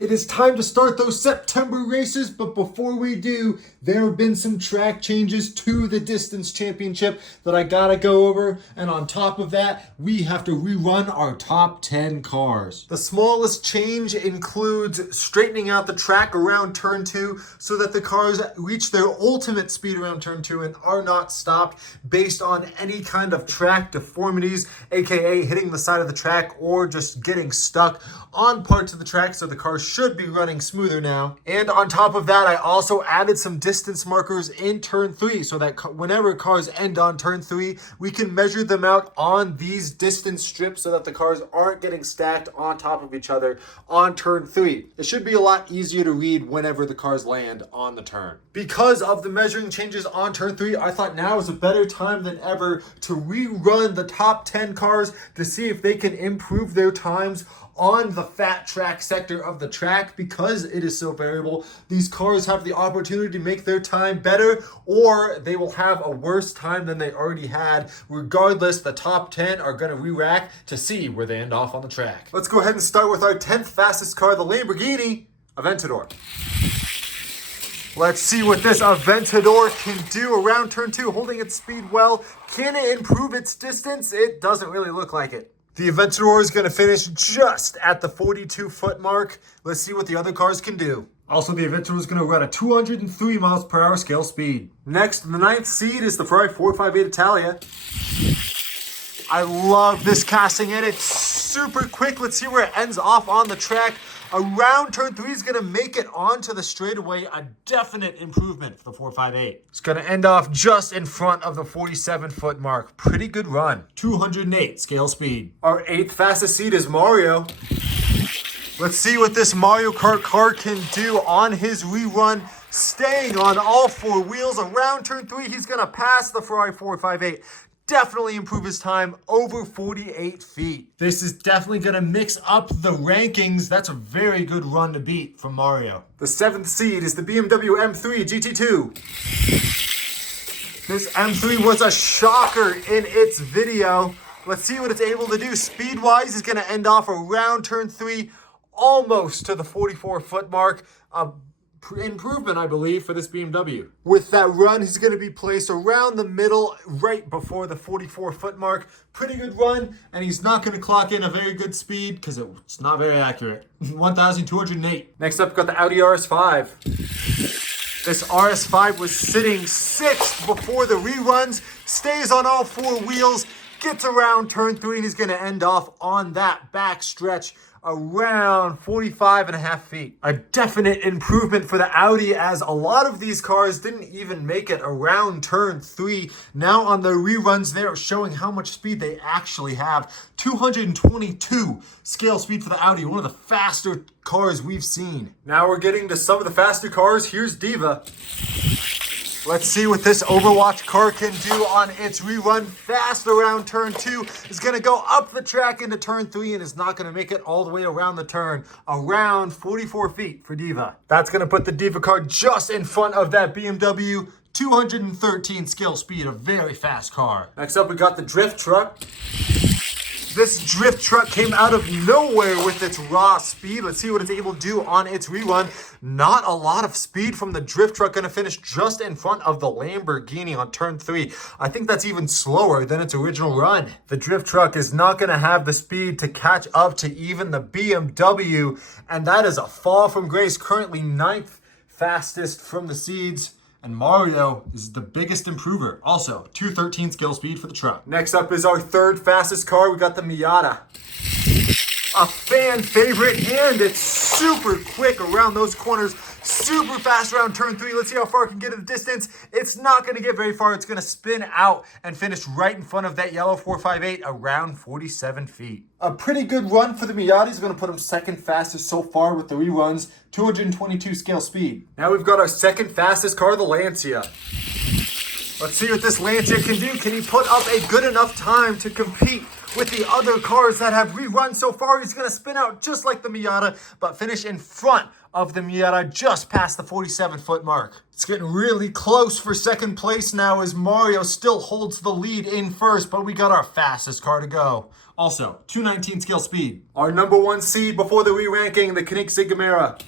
It is time to start those September races, but before we do, there have been some track changes to the Distance Championship that I gotta go over, and on top of that, we have to rerun our top 10 cars. The smallest change includes straightening out the track around turn 2 so that the cars reach their ultimate speed around turn 2 and are not stopped based on any kind of track deformities, aka hitting the side of the track or just getting stuck on parts of the track, so the cars should be running smoother now. And on top of that, I also added some distance markers in turn 3 so that whenever cars end on turn 3, we can measure them out on these distance strips so that the cars aren't getting stacked on top of each other on turn 3. It should be a lot easier to read whenever the cars land on the turn. Because of the measuring changes on turn 3, I thought now is a better time than ever to rerun the top 10 cars to see if they can improve their times on the fat track sector of the track. Because it is so variable, these cars have the opportunity to make their time better, or they will have a worse time than they already had. Regardless, the top 10 are going to re-rack to see where they end off on the track. Let's go ahead and start with our 10th fastest car, the Lamborghini Aventador. Let's see what this Aventador can do around turn 2, holding its speed well. Can it improve its distance? It doesn't really look like it. The Aventador is going to finish just at the 42-foot mark. Let's see what the other cars can do. Also, the Aventador is going to run at 203 miles per hour scale speed. Next, the 9th seed is the Ferrari 458 Italia. I love this casting, and it's super quick. Let's see where it ends off on the track. Around turn 3 is going to make it onto the straightaway. A definite improvement for the 458. It's going to end off just in front of the 47-foot mark. Pretty good run. 208 scale speed. Our 8th fastest seed is Mario. Let's see what this Mario Kart car can do on his rerun. Staying on all 4 wheels. Around turn 3, he's going to pass the Ferrari 458. Definitely improve his time over 48 feet. This is definitely going to mix up the rankings. That's a very good run to beat from Mario. The 7th seed is the BMW M3 GT2. This M3 was a shocker in its video. Let's see what it's able to do. Speed-wise, it's going to end off around turn 3, almost to the 44-foot mark. Improvement, I believe, for this BMW. With that run, he's going to be placed around the middle, right before the 44-foot mark. Pretty good run, and he's not going to clock in a very good speed because it's not very accurate. 1,208. Next up, we've got the Audi RS5. This RS5 was sitting 6th before the reruns, stays on all 4 wheels, gets around turn 3, and he's going to end off on that back stretch around 45.5 feet. A definite improvement for the Audi, as a lot of these cars didn't even make it around turn 3. Now on the reruns, they're showing how much speed they actually have. 222 scale speed for the Audi, one of the faster cars we've seen. Now we're getting to some of the faster cars. Here's Diva. Let's see what this Overwatch car can do on its rerun. Fast around turn 2. Is going to go up the track into turn 3 and is not going to make it all the way around the turn. Around 44 feet for Diva. That's going to put the Diva car just in front of that BMW. 213 scale speed, a very fast car. Next up, we got the Drift Truck. This drift truck came out of nowhere with its raw speed. Let's see what it's able to do on its rerun. Not a lot of speed from the drift truck. Going to finish just in front of the Lamborghini on turn 3. I think that's even slower than its original run. The drift truck is not going to have the speed to catch up to even the BMW. And that is a fall from grace. Currently 9th fastest from the seeds. And Mario is the biggest improver. Also, 213 scale speed for the truck. Next up is our 3rd fastest car. We got the Miata. A fan favorite, and it's super quick around those corners. Super fast around turn 3. Let's see how far it can get in the distance. It's not going to get very far. It's going to spin out and finish right in front of that yellow 458 around 47 feet. A pretty good run for the Miata. Is going to put him 2nd fastest so far with the reruns. 222 scale speed. Now we've got our 2nd fastest car, the Lancia. Let's see what this Lancia can do. Can he put up a good enough time to compete with the other cars that have rerun so far. He's going to spin out just like the Miata, but finish in front of the Miata just past the 47-foot mark. It's getting really close for second place now as Mario still holds the lead in first, but we got our fastest car to go. Also, 219 skill speed. Our number one seed before the re-ranking, the Koenigsegg Camaro.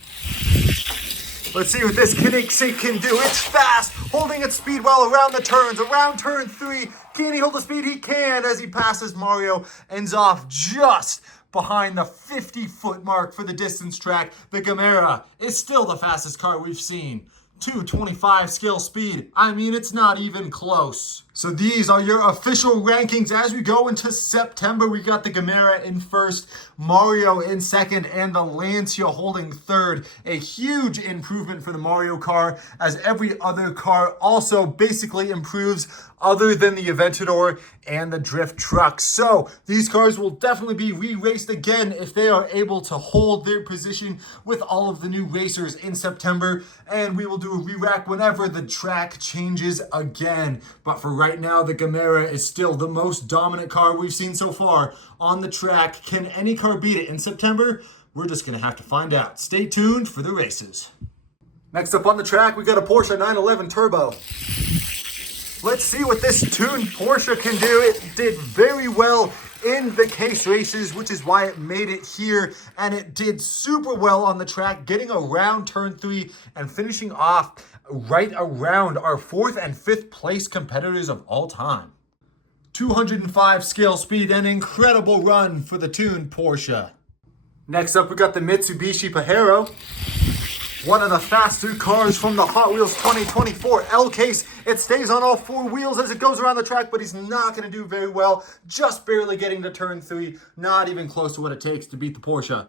Let's see what this Koenigsegg can do. It's fast, holding its speed well around the turns. Around turn 3, can he hold the speed? He can as he passes Mario. Ends off just behind the 50-foot mark for the distance track. The Camaro is still the fastest car we've seen. 225 skill speed. I mean, it's not even close. So these are your official rankings as we go into September. We got the Camaro in first, Mario in second, and the Lancia holding third. A huge improvement for the Mario car, as every other car also basically improves other than the Aventador and the drift truck. So these cars will definitely be re-raced again if they are able to hold their position with all of the new racers in September. And we will do a re-rack whenever the track changes again. But for right now, the Camaro is still the most dominant car we've seen so far on the track. Can any car beat it in September? We're just going to have to find out. Stay tuned for the races. Next up on the track, we got a Porsche 911 Turbo. Let's see what this tuned Porsche can do. It did very well in the case races, which is why it made it here. And it did super well on the track, getting around turn 3 and finishing off right around our 4th and 5th place competitors of all time. 205 scale speed, an incredible run for the tuned Porsche. Next up, we got the Mitsubishi Pajero. One of the faster cars from the Hot Wheels 2024 L case. It stays on all 4 wheels as it goes around the track, but he's not going to do very well. Just barely getting to turn 3. Not even close to what it takes to beat the Porsche.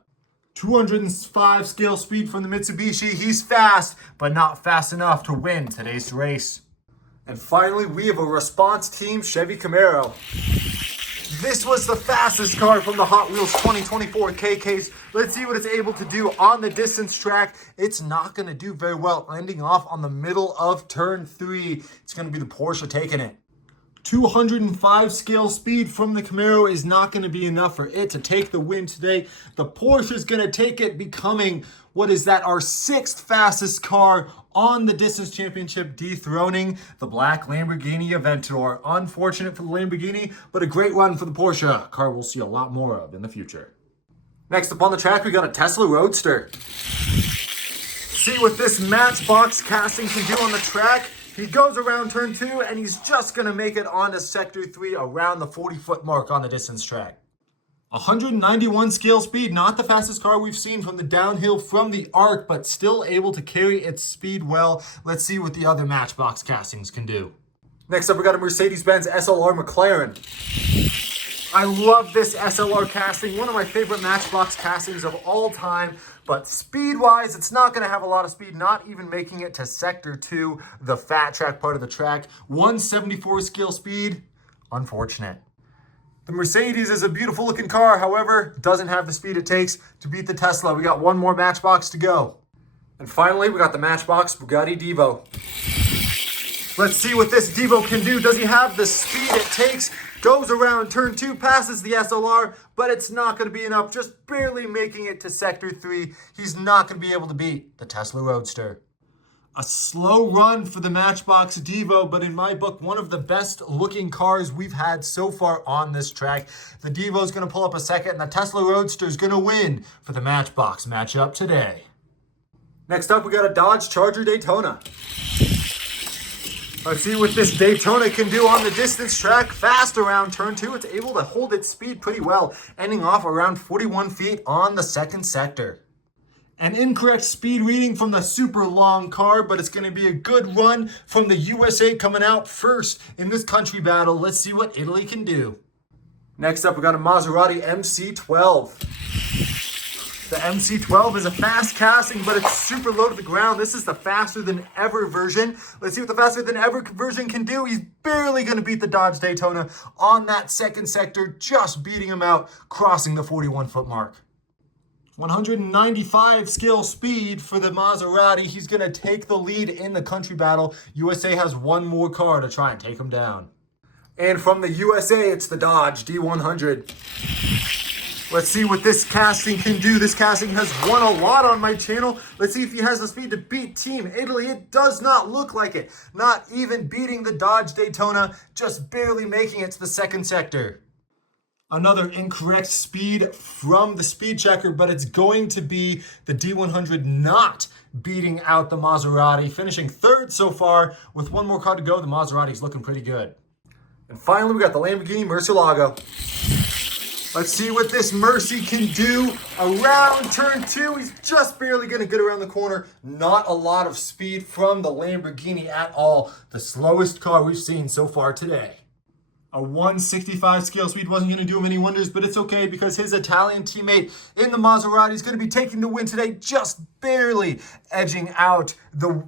205 scale speed from the Mitsubishi. He's fast, but not fast enough to win today's race. And finally, we have a response team Chevy Camaro. This was the fastest car from the Hot Wheels 2024 K case. Let's see what it's able to do on the distance track. It's not going to do very well, ending off on the middle of turn 3. It's going to be the Porsche taking it. 205 scale speed from the Camaro is not going to be enough for it to take the win today. The Porsche is going to take it, becoming, what is that, our 6th fastest car on the distance championship, dethroning the black Lamborghini Aventador. Unfortunate for the Lamborghini, but a great run for the Porsche. A car we'll see a lot more of in the future. Next up on the track, we got a Tesla Roadster. See what this Matchbox casting can do on the track. He goes around turn 2, and he's just going to make it onto sector 3 around the 40-foot mark on the distance track. 191 scale speed, not the fastest car we've seen from the downhill from the arc, but still able to carry its speed well. Let's see what the other Matchbox castings can do. Next up, we got a Mercedes-Benz SLR McLaren. I love this SLR casting, one of my favorite Matchbox castings of all time, but speed-wise, it's not going to have a lot of speed, not even making it to Sector 2, the fat track part of the track. 174 scale speed, unfortunate. The Mercedes is a beautiful looking car, however, doesn't have the speed it takes to beat the Tesla. We got one more Matchbox to go. And finally, we got the Matchbox Bugatti Divo. Let's see what this Divo can do. Does he have the speed it takes? Goes around turn 2, passes the SLR, but it's not going to be enough. Just barely making it to Sector 3. He's not going to be able to beat the Tesla Roadster. A slow run for the Matchbox Divo, but in my book, one of the best looking cars we've had so far on this track. The Divo is going to pull up a second, and the Tesla Roadster is going to win for the Matchbox matchup today. Next up, we got a Dodge Charger Daytona. Let's see what this Daytona can do on the distance track. Fast around turn 2. It's able to hold its speed pretty well, ending off around 41 feet on the second sector. An incorrect speed reading from the super long car, but it's going to be a good run from the USA coming out first in this country battle. Let's see what Italy can do. Next up, we got a Maserati MC12. The MC12 is a fast casting, but it's super low to the ground. This is the faster than ever version. Let's see what the faster than ever version can do. He's barely going to beat the Dodge Daytona on that second sector, just beating him out, crossing the 41-foot mark. 195 skill speed for the Maserati. He's going to take the lead in the country battle. USA has one more car to try and take him down. And from the USA, it's the Dodge D100. Let's see what this casting can do. This casting has won a lot on my channel. Let's see if he has the speed to beat Team Italy. It does not look like it. Not even beating the Dodge Daytona, just barely making it to the second sector. Another incorrect speed from the speed checker, but it's going to be the D100 not beating out the Maserati, finishing third so far. With one more car to go, the Maserati's looking pretty good. And finally, we got the Lamborghini Murcielago. Let's see what this Mercy can do around turn 2. He's just barely going to get around the corner. Not a lot of speed from the Lamborghini at all. The slowest car we've seen so far today. A 165 scale speed wasn't going to do him any wonders, but it's okay because his Italian teammate in the Maserati is going to be taking the win today, just barely edging out the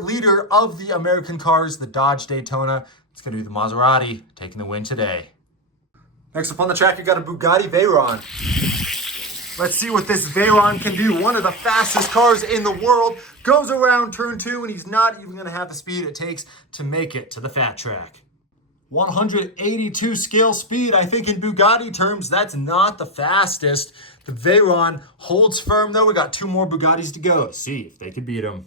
leader of the American cars, the Dodge Daytona. It's going to be the Maserati taking the win today. Next up on the track, you got a Bugatti Veyron. Let's see what this Veyron can do. One of the fastest cars in the world. Goes around turn 2, and he's not even going to have the speed it takes to make it to the fat track. 182 scale speed. I think in Bugatti terms, that's not the fastest. The Veyron holds firm, though. We got 2 more Bugattis to go to see if they can beat him.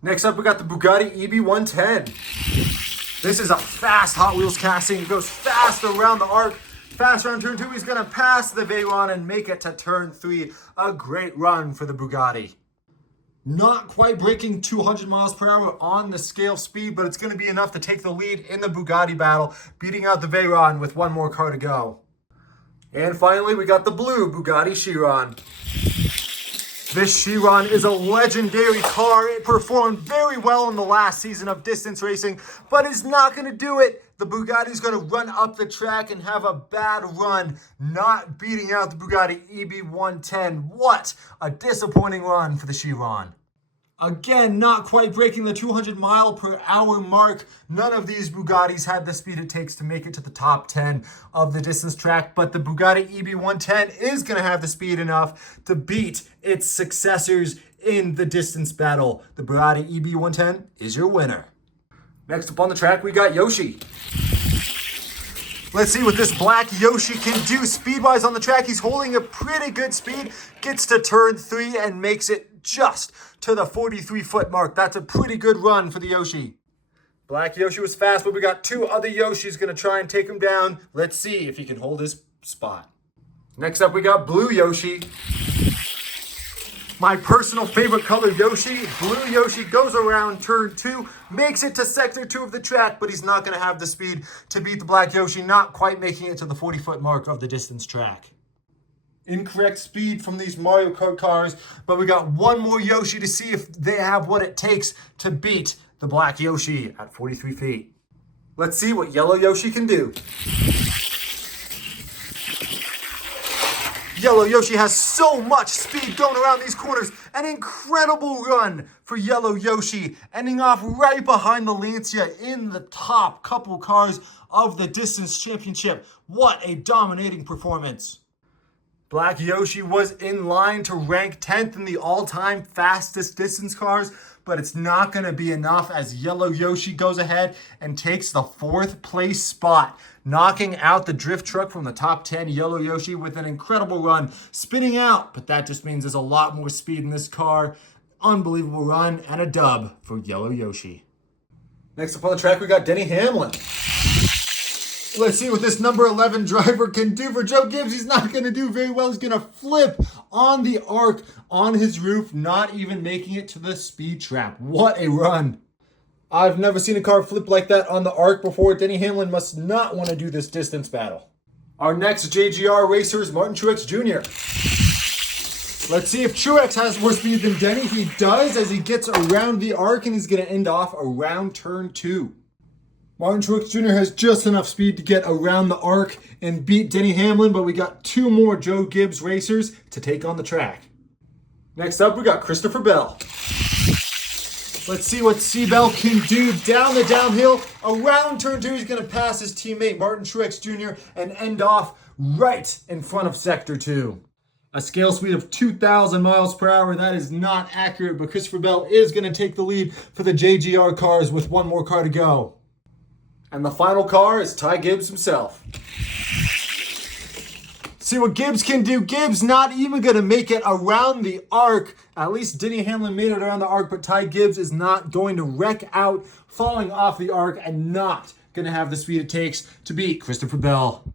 Next up, we got the Bugatti EB110. This is a fast Hot Wheels casting. It goes fast around the arc. Fast around turn 2, he's going to pass the Veyron and make it to turn 3. A great run for the Bugatti. Not quite breaking 200 miles per hour on the scale speed, but it's going to be enough to take the lead in the Bugatti battle, beating out the Veyron with 1 more car to go. And finally, we got the blue Bugatti Chiron. This Chiron is a legendary car. It performed very well in the last season of distance racing, but is not going to do it. The Bugatti's going to run up the track and have a bad run, not beating out the Bugatti EB110. What a disappointing run for the Chiron. Again, not quite breaking the 200 mile per hour mark. None of these Bugattis had the speed it takes to make it to the top 10 of the distance track, but the Bugatti EB110 is going to have the speed enough to beat its successors in the distance battle. The Bugatti EB110 is your winner. Next up on the track, we got Yoshi. Let's see what this black Yoshi can do speed-wise on the track. He's holding a pretty good speed, gets to turn 3 and makes it just to the 43-foot mark. That's a pretty good run for the Yoshi. Black Yoshi was fast, but we got 2 other Yoshis going to try and take him down. Let's see if he can hold his spot. Next up, we got blue Yoshi. My personal favorite color Yoshi. Blue Yoshi goes around turn 2, makes it to sector 2 of the track, but he's not going to have the speed to beat the black Yoshi, not quite making it to the 40-foot mark of the distance track. Incorrect speed from these Mario Kart cars, but we got 1 more Yoshi to see if they have what it takes to beat the black Yoshi at 43 feet. Let's see what yellow Yoshi can do. Yellow Yoshi has so much speed going around these corners. An incredible run for Yellow Yoshi, ending off right behind the Lancia in the top couple cars of the distance championship. What a dominating performance. Black Yoshi was in line to rank 10th in the all-time fastest distance cars, but it's not going to be enough as Yellow Yoshi goes ahead and takes the 4th place spot, knocking out the drift truck from the top 10. Yellow Yoshi with an incredible run, spinning out, but that just means there's a lot more speed in this car. Unbelievable run and a dub for Yellow Yoshi. Next up on the track, we got Denny Hamlin. Let's see what this number 11 driver can do for Joe Gibbs. He's not going to do very well. He's going to flip on the arc on his roof, not even making it to the speed trap. What a run. I've never seen a car flip like that on the arc before. Denny Hamlin must not want to do this distance battle. Our next JGR racer is Martin Truex Jr. Let's see if Truex has more speed than Denny. He does as he gets around the arc, and he's going to end off around turn 2. Martin Truex Jr. has just enough speed to get around the arc and beat Denny Hamlin, but we got 2 more Joe Gibbs racers to take on the track. Next up, we got Christopher Bell. Let's see what C-Bell can do down the downhill. Around turn 2, he's going to pass his teammate Martin Truex Jr. and end off right in front of sector 2. A scale speed of 2,000 miles per hour. That is not accurate, but Christopher Bell is going to take the lead for the JGR cars with 1 more car to go. And the final car is Ty Gibbs himself. See what Gibbs can do. Gibbs not even going to make it around the arc. At least Denny Hamlin made it around the arc, but Ty Gibbs is not going to wreck out, falling off the arc, and not going to have the speed it takes to beat Christopher Bell.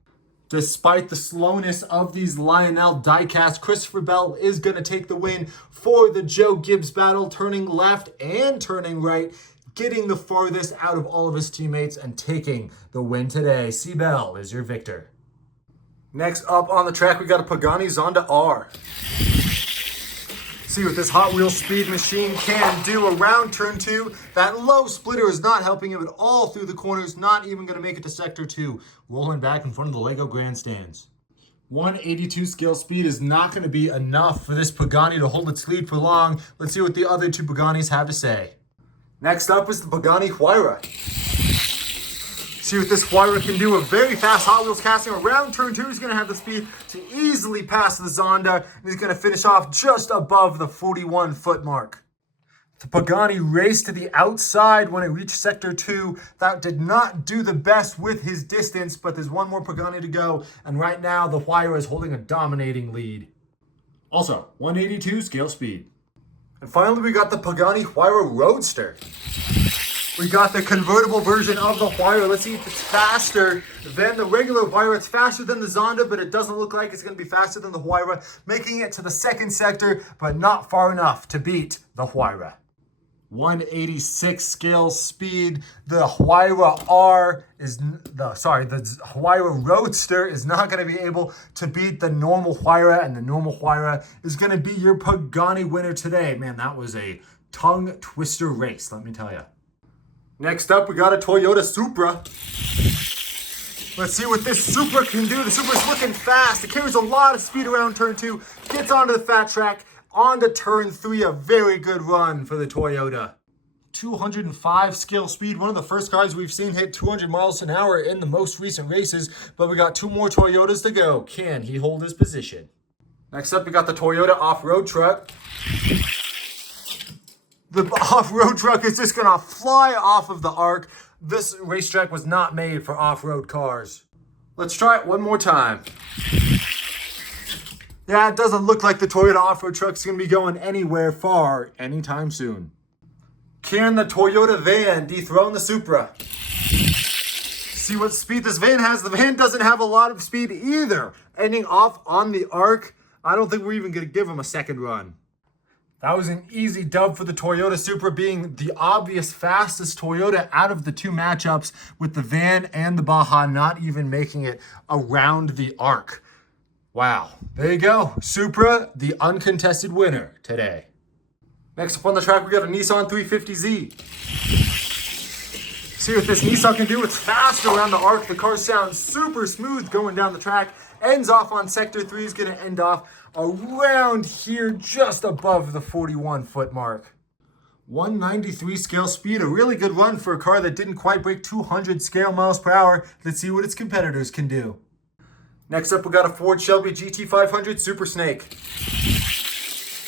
Despite the slowness of these Lionel diecast, Christopher Bell is going to take the win for the Joe Gibbs battle, turning left and turning right, getting the farthest out of all of his teammates and taking the win today. C. Bell is your victor. Next up on the track, we got a Pagani Zonda R. See what this Hot Wheels speed machine can do around turn 2. That low splitter is not helping him at all through the corners, not even going to make it to sector 2, rolling back in front of the Lego grandstands. 182 scale speed is not going to be enough for this Pagani to hold its lead for long. Let's see what the other two Paganis have to say. Next up is the Pagani Huayra. See what this Huayra can do. A very fast Hot Wheels casting around turn 2. He's going to have the speed to easily pass the Zonda. And he's going to finish off just above the 41-foot mark. The Pagani raced to the outside when it reached sector 2. That did not do the best with his distance, but there's one more Pagani to go. And right now, the Huayra is holding a dominating lead. Also, 182 scale speed. And finally, we got the Pagani Huayra Roadster. We got the convertible version of the Huayra. Let's see if it's faster than the regular Huayra. It's faster than the Zonda, but it doesn't look like it's going to be faster than the Huayra, making it to the second sector, but not far enough to beat the Huayra. 186 scale speed. The Huayra the Huayra Roadster is not going to be able to beat the normal Huayra, and the normal Huayra is going to be your Pagani winner today. Man, that was a tongue twister race, let me tell you. Next up, we got a Toyota Supra. Let's see what this Supra can do. The Supra's looking fast. It carries a lot of speed around turn 2, gets onto the fat track, onto turn 3. A very good run for the Toyota. 205 scale speed. One of the first cars we've seen hit 200 miles an hour in the most recent races, but we got 2 more Toyotas to go. Can he hold his position? Next up, we got the Toyota off-road truck. The off-road truck is just going to fly off of the arc. This racetrack was not made for off-road cars. Let's try it one more time. Yeah, it doesn't look like the Toyota off-road truck's going to be going anywhere far anytime soon. Can the Toyota van dethrone the Supra? See what speed this van has. The van doesn't have a lot of speed either. Ending off on the arc, I don't think we're even going to give him a second run. That was an easy dub for the Toyota Supra, being the obvious fastest Toyota out of the 2 matchups, with the van and the Baja not even making it around the arc. Wow. There you go. Supra, the uncontested winner today. Next up on the track, we got a Nissan 350Z. See what this Nissan can do. It's fast around the arc. The car sounds super smooth going down the track. Ends off on sector 3. Is going to end off around here just above the 41-foot mark. 193 scale speed. A really good run for a car that didn't quite break 200 scale miles per hour. Let's see what its competitors can do. Next up, we got a Ford Shelby GT500 Super Snake.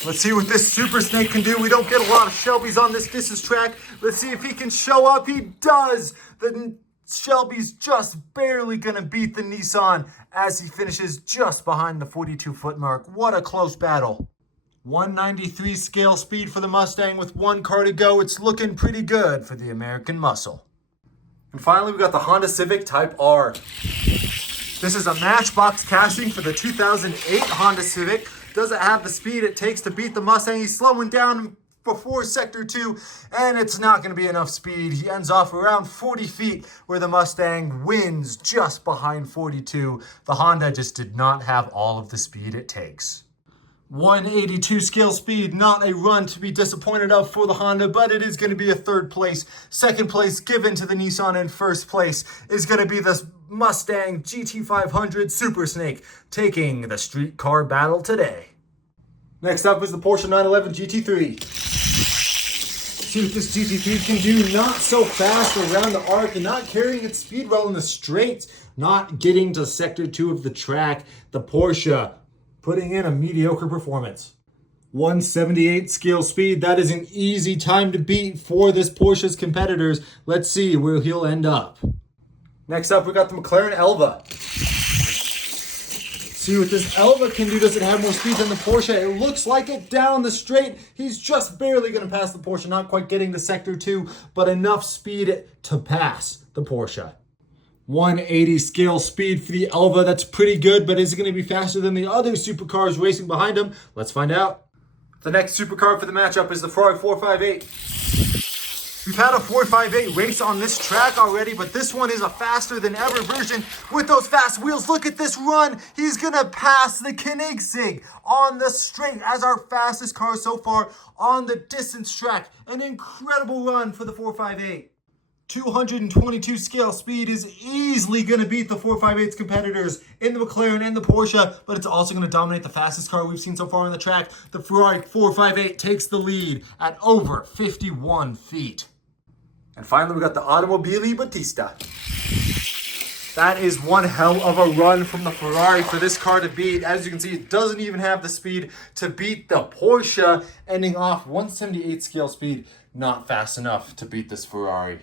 Let's see what this Super Snake can do. We don't get a lot of Shelbys on this distance track. Let's see if he can show up. He does. The Shelby's just barely going to beat the Nissan as he finishes just behind the 42-foot mark. What a close battle. 193 scale speed for the Mustang with 1 car to go. It's looking pretty good for the American muscle. And finally, we got the Honda Civic Type R. This is a Matchbox casting for the 2008 Honda Civic. Doesn't have the speed it takes to beat the Mustang. He's slowing down before sector 2, and it's not going to be enough speed. He ends off around 40 feet, where the Mustang wins just behind 42. The Honda just did not have all of the speed it takes. 182 scale speed, not a run to be disappointed of for the Honda, but it is going to be a 3rd place. 2nd place given to the Nissan, and 1st place is going to be this Mustang GT500 Super Snake, taking the street car battle today. Next up is the Porsche 911 GT3. See what this GT3 can do. Not so fast around the arc and not carrying its speed well in the straights. Not getting to sector 2 of the track. The Porsche putting in a mediocre performance. 178 scale speed. That is an easy time to beat for this Porsche's competitors. Let's see where he'll end up. Next up, we got the McLaren Elva. See what this Elva can do. Does it have more speed than the Porsche? It looks like it down the straight. He's just barely going to pass the Porsche, not quite getting the sector 2, but enough speed to pass the Porsche. 180 scale speed for the Elva. That's pretty good, but is it going to be faster than the other supercars racing behind him? Let's find out. The next supercar for the matchup is the Ferrari 458. We've had a 458 race on this track already, but this one is a faster than ever version with those fast wheels. Look at this run. He's going to pass the Koenigsegg on the straight as our fastest car so far on the distance track. An incredible run for the 458. 222 scale speed is easily going to beat the 458's competitors in the McLaren and the Porsche, but it's also going to dominate the fastest car we've seen so far on the track. The Ferrari 458 takes the lead at over 51 feet. And finally, we got the Automobili Battista. That is one hell of a run from the Ferrari for this car to beat. As you can see, it doesn't even have the speed to beat the Porsche, ending off 178 scale speed. Not fast enough to beat this Ferrari.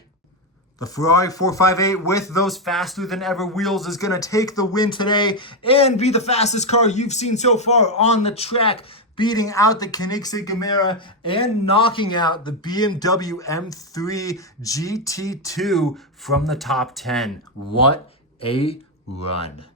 The Ferrari 458 with those faster than ever wheels is going to take the win today and be the fastest car you've seen so far on the track, beating out the Koenigsegg Camaro and knocking out the BMW M3 GT2 from the top 10. What a run.